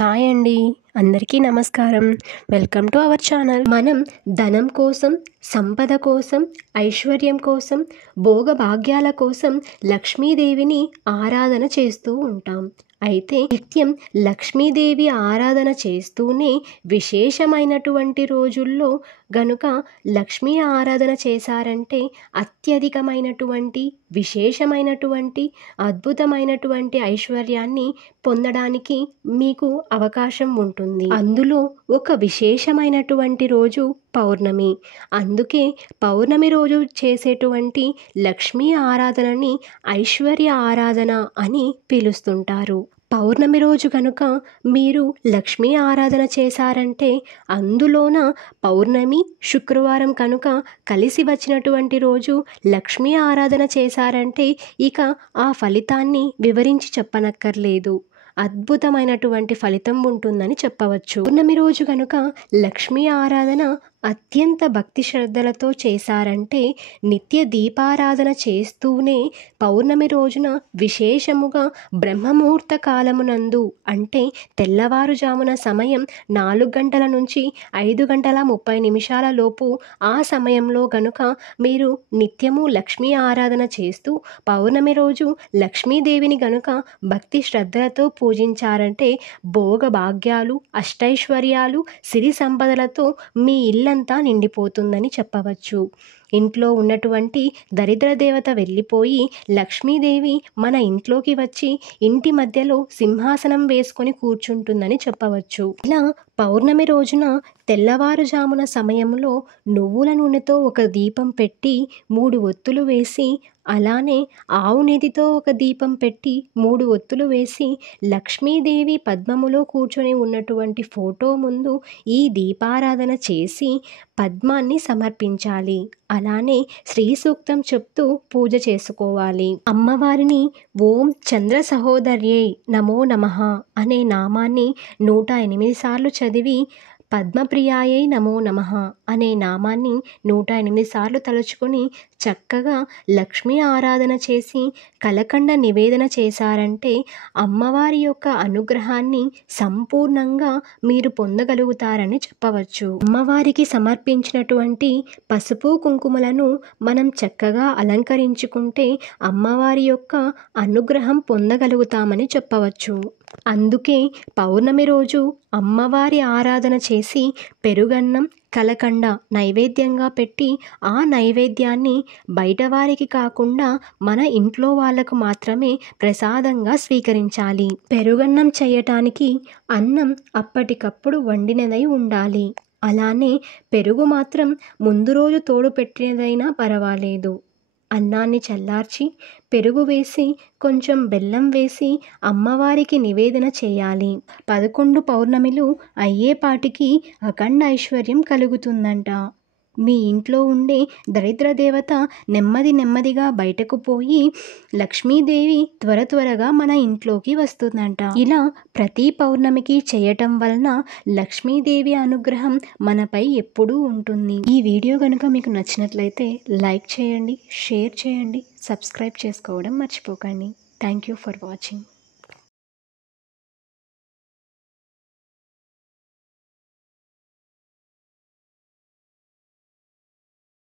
Hi అండి, అందరికీ నమస్కారం. Welcome to our channel. మనం ధనం కోసం, సంపద కోసం, ఐశ్వర్యం కోసం, భోగభాగ్యాల కోసం లక్ష్మీదేవిని ఆరాధన చేస్తూ ఉంటాం. అయితే నిత్యం లక్ష్మీదేవి ఆరాధన చేస్తూనే విశేషమైనటువంటి రోజుల్లో గనుక లక్ష్మీ ఆరాధన చేశారంటే అత్యధికమైనటువంటి విశేషమైనటువంటి అద్భుతమైనటువంటి ఐశ్వర్యాన్ని పొందడానికి మీకు అవకాశం ఉంటుంది. అందులో ఒక విశేషమైనటువంటి రోజు పౌర్ణమి. అందుకే పౌర్ణమి రోజు చేసేటువంటి లక్ష్మీ ఆరాధనని ఐశ్వర్య ఆరాధన అని పిలుస్తుంటారు. పౌర్ణమి రోజు కనుక మీరు లక్ష్మీ ఆరాధన చేశారంటే, అందులోన పౌర్ణమి శుక్రవారం కనుక కలిసి వచ్చినటువంటి రోజు లక్ష్మీ ఆరాధన చేశారంటే ఇక ఆ ఫలితాన్ని వివరించి చెప్పనక్కర్లేదు. అద్భుతమైనటువంటి ఫలితం ఉంటుందని చెప్పవచ్చు. పౌర్ణమి రోజు కనుక లక్ష్మీ ఆరాధన అత్యంత భక్తి శ్రద్ధలతో చేశారంటే, నిత్య దీపారాధన చేస్తూనే పౌర్ణమి రోజున విశేషముగా బ్రహ్మముహూర్త కాలమునందు అంటే తెల్లవారుజామున సమయం 4 గంటల నుంచి 5:30 లోపు ఆ సమయంలో గనుక మీరు నిత్యము లక్ష్మీ ఆరాధన చేస్తూ పౌర్ణమి రోజు లక్ష్మీదేవిని గనుక భక్తి శ్రద్ధలతో పూజించారంటే భోగభాగ్యాలు, అష్టైశ్వర్యాలు, సిరి సంపదలతో మీ ఇల్లంతా నిండిపోతుందని చెప్పవచ్చు. ఇంట్లో ఉన్నటువంటి దరిద్ర దేవత వెళ్ళిపోయి లక్ష్మీదేవి మన ఇంట్లోకి వచ్చి ఇంటి మధ్యలో సింహాసనం వేసుకొని కూర్చుంటుందని చెప్పవచ్చు. ఇలా పౌర్ణమి రోజున తెల్లవారుజామున సమయంలో నువ్వుల నూనెతో ఒక దీపం పెట్టి 3 ఒత్తులు వేసి, అలానే ఆవు నెయ్యితో ఒక దీపం పెట్టి 3 ఒత్తులు వేసి లక్ష్మీదేవి పద్మములో కూర్చొని ఉన్నటువంటి ఫోటో ముందు ఈ దీపారాధన చేసి పద్మాన్ని సమర్పించాలి. అలానే శ్రీ సూక్తం చెప్తూ పూజ చేసుకోవాలి. అమ్మవారిని ఓం చంద్ర సహోదర్యై నమో నమః అనే నామాన్ని 108 సార్లు చదివి, పద్మప్రియాయై నమో నమః అనే నామాన్ని 108 సార్లు తలుచుకొని చక్కగా లక్ష్మీ ఆరాధన చేసి కలకండ నివేదన చేశారంటే అమ్మవారి యొక్క అనుగ్రహాన్ని సంపూర్ణంగా మీరు పొందగలుగుతారని చెప్పవచ్చు. అమ్మవారికి సమర్పించినటువంటి పసుపు కుంకుమలను మనం చక్కగా అలంకరించుకుంటే అమ్మవారి యొక్క అనుగ్రహం పొందగలుగుతామని చెప్పవచ్చు. అందుకే పౌర్ణమి రోజు అమ్మవారి ఆరాధన చేసి పెరుగన్నం, కలకండ నైవేద్యంగా పెట్టి ఆ నైవేద్యాన్ని బయట వారికి కాకుండా మన ఇంట్లో వాళ్ళకు మాత్రమే ప్రసాదంగా స్వీకరించాలి. పెరుగన్నం చేయటానికి అన్నం అప్పటికప్పుడు వండినదై ఉండాలి. అలానే పెరుగు మాత్రం ముందు రోజు తోడు పెట్టినదైనా పర్వాలేదు. అన్నాన్ని చల్లార్చి పెరుగు వేసి కొంచెం బెల్లం వేసి అమ్మవారికి నివేదన చేయాలి. 11 పౌర్ణమిలు అయ్యేపాటికి అఖండ ఐశ్వర్యం కలుగుతుందంట. మీ ఇంట్లో ఉండే దరిద్ర దేవత నెమ్మదిగా బయటకు పోయి లక్ష్మీదేవి త్వరగా మన ఇంట్లోకి వస్తుందంట. ఇలా ప్రతి పౌర్ణమికి చేయటం వలన లక్ష్మీదేవి అనుగ్రహం మనపై ఎప్పుడూ ఉంటుంది. ఈ వీడియో కనుక మీకు నచ్చినట్లయితే లైక్ చేయండి, షేర్ చేయండి, సబ్స్క్రైబ్ చేసుకోవడం మర్చిపోకండి. Thank you for watching.